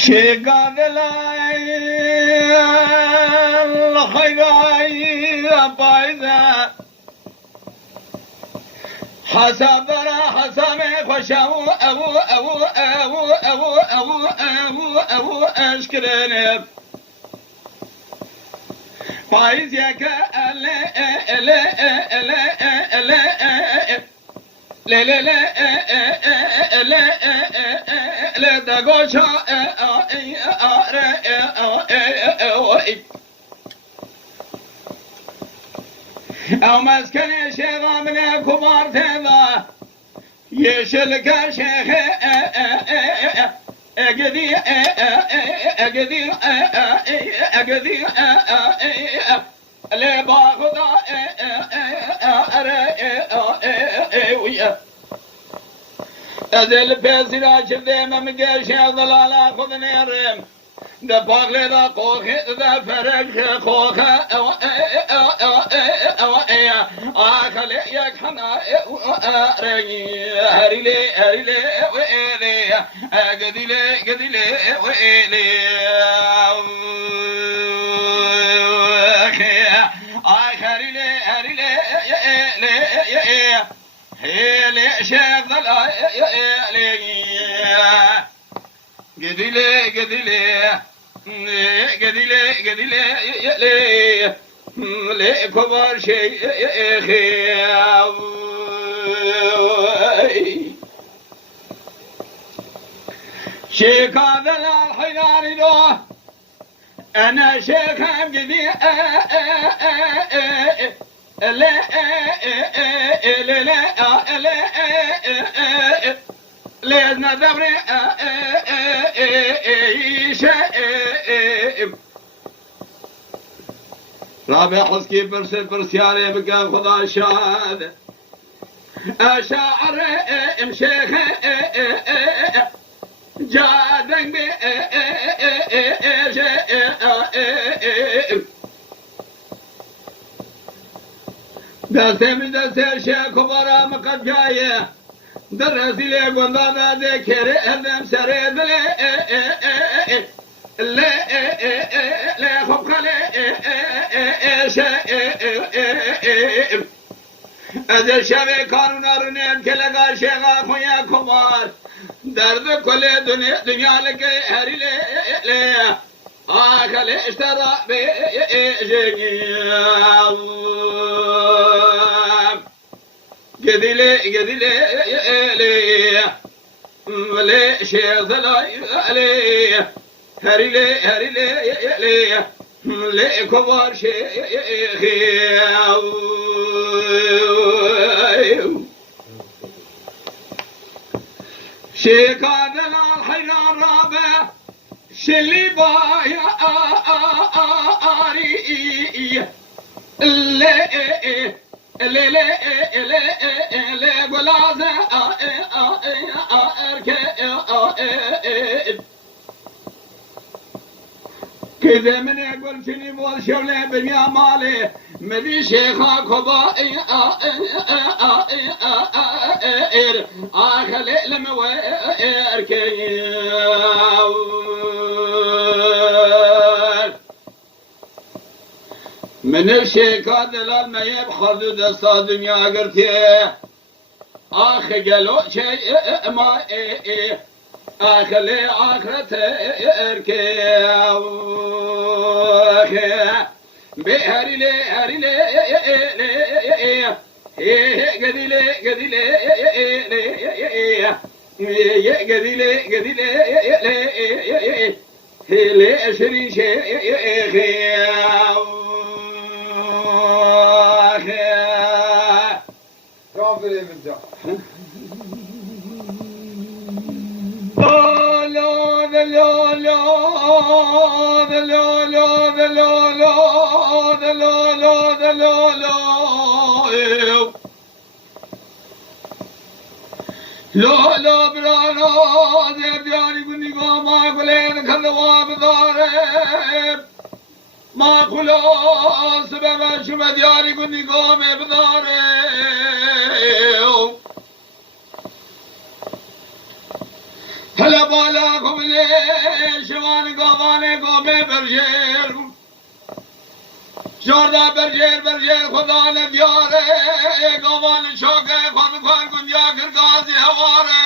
شقادلاي الخيراي بايدا حسابنا حسامي خشاو أبو أشكرني بايز يك لا دغوشا او مسكن شيخ من كبار تذا يشلك شيخ اقدي لا باخذ ازل بيزرا شفدي ممقى شيخ ضلالا خذ نيرم ده باغلي ده قوخي ده فرق خوخه خلي يك حنا هريلي ويلي قديلي ويلي هريلي شيخ ضلالي قديلي لي كبار شيخي شيخ هذا الحيران له أنا شيخ قدي لازنا دبري رابع حسكي برسياري بقى خدا شاد أشاعر امشيخ جادن بي دسته من دسته شيخ كبارا مقد جايه درسي لي قندانا ذكر ادم سريد لا خبخ ازل شبه کارونا رو نیم که لگا شیغا خویا کمار درد کل دنیا لگه هری لی آخل اشترا بیشگی قديلي ولي شيخ ذلالي هريلي لي كبار شيخي شيخ هذا الحيران رابع شلي بايا آري لي غلازة كذا من يقول شني بول شولي بنيا مالي مدي شيخا كبائي آخلي لمويركي من الشيكات دلال ما يبخذ دستا دنيا قرتي آخ قالوا شيء ما آخلي آخرته اركي بهريلي قديلي لي أشري شيخي كافر من ده لا برانا دياري بني ما قلين خلوا بدارب ما خلاص سبب شو دياري بني قام بدارب هلا بالا قبل شوان قوان قوم برجر جاردا برجر خدا ندیاره قوان شوقه خود گنیا کرگازی هواره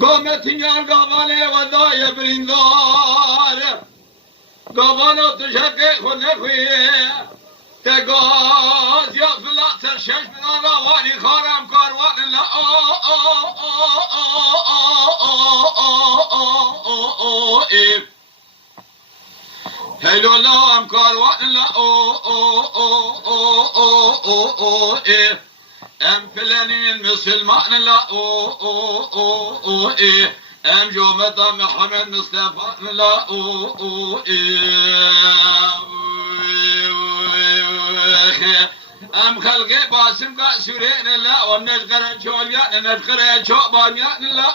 قوم تینیان قوان ودای بریندار قوانو تشکه خود نخویه تگاز یا فلات شش من قوانی خارم کاروان لا هلو لا هم کاروان لا ام فلانين مسلمان لا ام جومتا محمد مصطفى لا ام خلقي باسم قا سورين لا ونشقر شوليان نشقر شوبانيان لا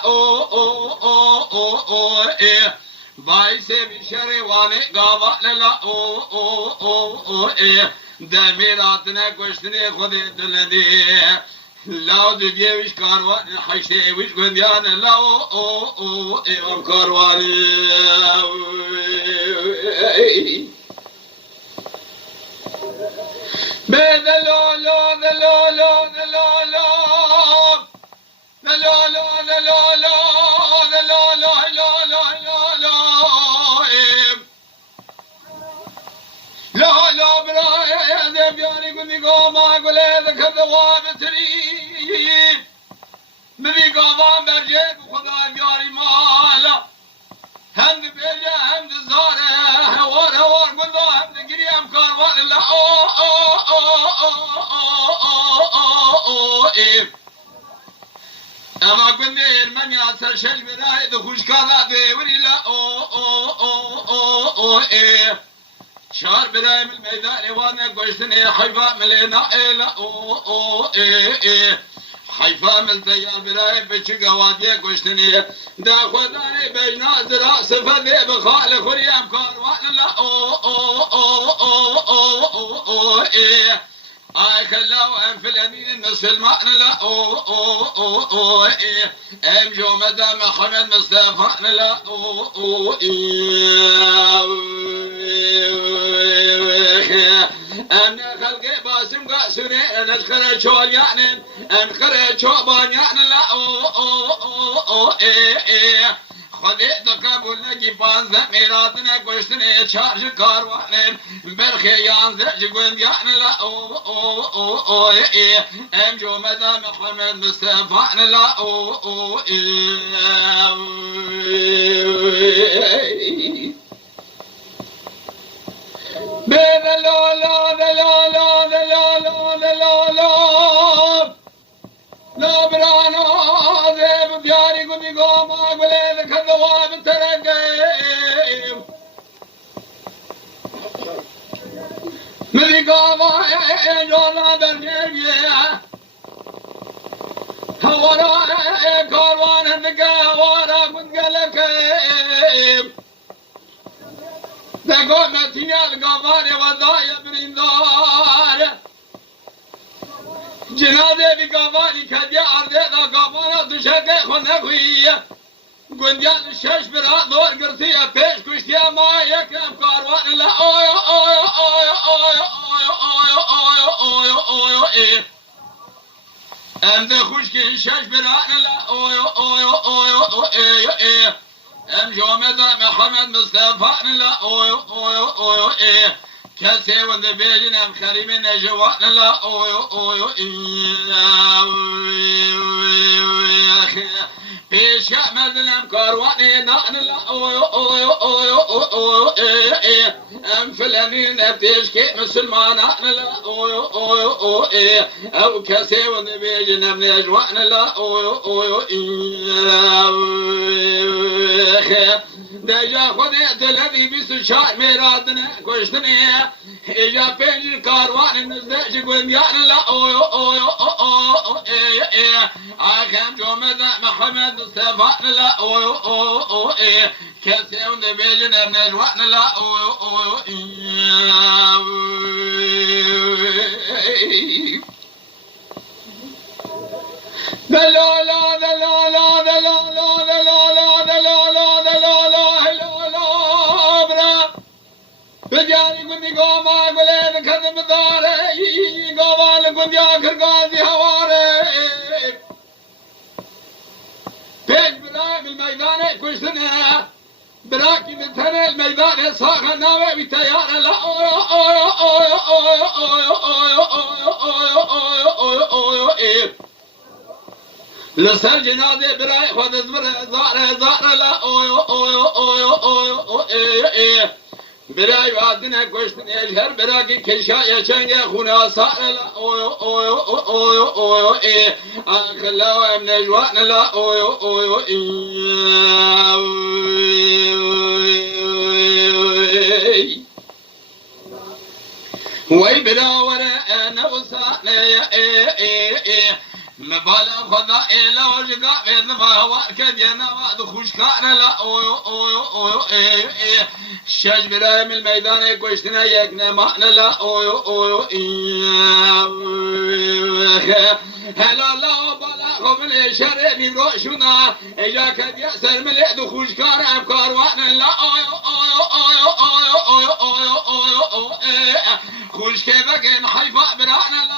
بايسي بشري واني قاضا لا دميراتنا كشتني خذي دلدي لا ددي وش كاروان حشي وش قنديان لا ام كارواني لا برا يا بياني قولي قوما قول هذا كذواب تري مني قوام برجيب وخدا بياري مالا هم بيجا هم زاره هوار قلنا هم قري هم كاروان لا اما قلنا من ياسر شج براي دخوش كذا دوري لا شهر برايم الميدان وانا قشتني حيفا ملينا لا حيفا من تيار برايم بشي قوادي قشتني دا خداني بينا زرا سفدي بخال خريم كاروان لا اي خلاو ام فلانين مسلمان لا ام جو مدام محمد مصطفى لا أنا خلقي باسم قاسوني أنا أشكر شوال يعني أنخر شوبان يعني لا خديت قبول نجيبان زميراتنا قشتني شارج كاروانين برخيان زجقون يعني لا أم جو مدام محمد مصطفى لا بين لا لا لا لا لا لا لا لا لا لا برانا ذيب بياري قدي قوما قليل كذواب ترقيم مذي قوما جولا برنيبيا هورا كاروان هندقا هورا من قلقيم دقو متيال قواني ودايا بريندار جنادي بقواني كدي عرضي دا قوانا تشكي خنقوية قنديان الشش برا دور قرسية بيش كشتيا ما يكرم كاروان لا اويو اويو اويو اويو اويو اويو اويو اويو ايه ام ده خشكي الشش برا لا اويو اويو اويو ايه ايه ام جومتا محمد مصطفى لا اويو اويو اويو ايه كسي وند بيجن ام خريمين جوان لا اويو اويو بيش مدلم كارواني نان لا اويو اويو اويو اويو ام فلانين ابتشكي مسلمان لا اويو اويو او كسي وند بيجن ام جوان لا اويو اويو دجا خديت الذي بسشار ميرادنا كشتني اجا بين كاروان النزاج قنديان لا اويو اويو اويو اكم جومدا محمد مصطفى لا اويو اويو كسي ونبيجن ابن جوان لا اويو اويو لا بجاني كني قوما قلين كذب داري قوما لكني آخر قاضي هواري بيج براك الميدان كشتنا براكي مثنى الميدان صاخة ناوي بتيار لا لسر جنازة براي خود زبر زار لا براي وادنا كشتن يجهر براكي كشا يشنگ خونا صار لا خلا ومن جوان لا وي بلا ورا انا وصانا مبالا خدا إلا وجقا بيض ما هو كدينا واد خوش كان لا شاش براي من الميدان كشتنا يكنا معنا لا هلا لا بالا خمن الشرع نروشنا اجا كد يأسر من الهد خوش كان افكار وانا لا خوش كيفك حيفا برانا لا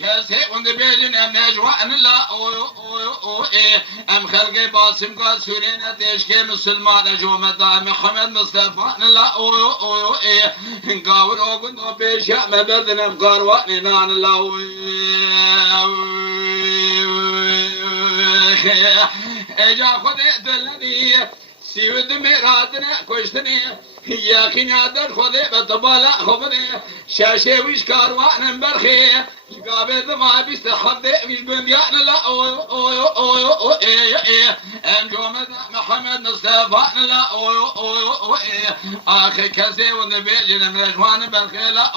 كاسي وند بيجن ام نجوان لا ام خلقي باسم قال سورينا تشكي مسلمان جومة محمد مصطفى لا قاور اوغن او بيشا مبردن افكار واني نان لا اجا خدي دلني سيود مرادنا كشتني يا اخي نادر خذي بطبالا خبني شاشه ويش كاروان برخي قابل ما بيستحض ويش بميان لا ام جومد محمد مصطفى لا اخي كسي والنبي جن مرجوان برخي لا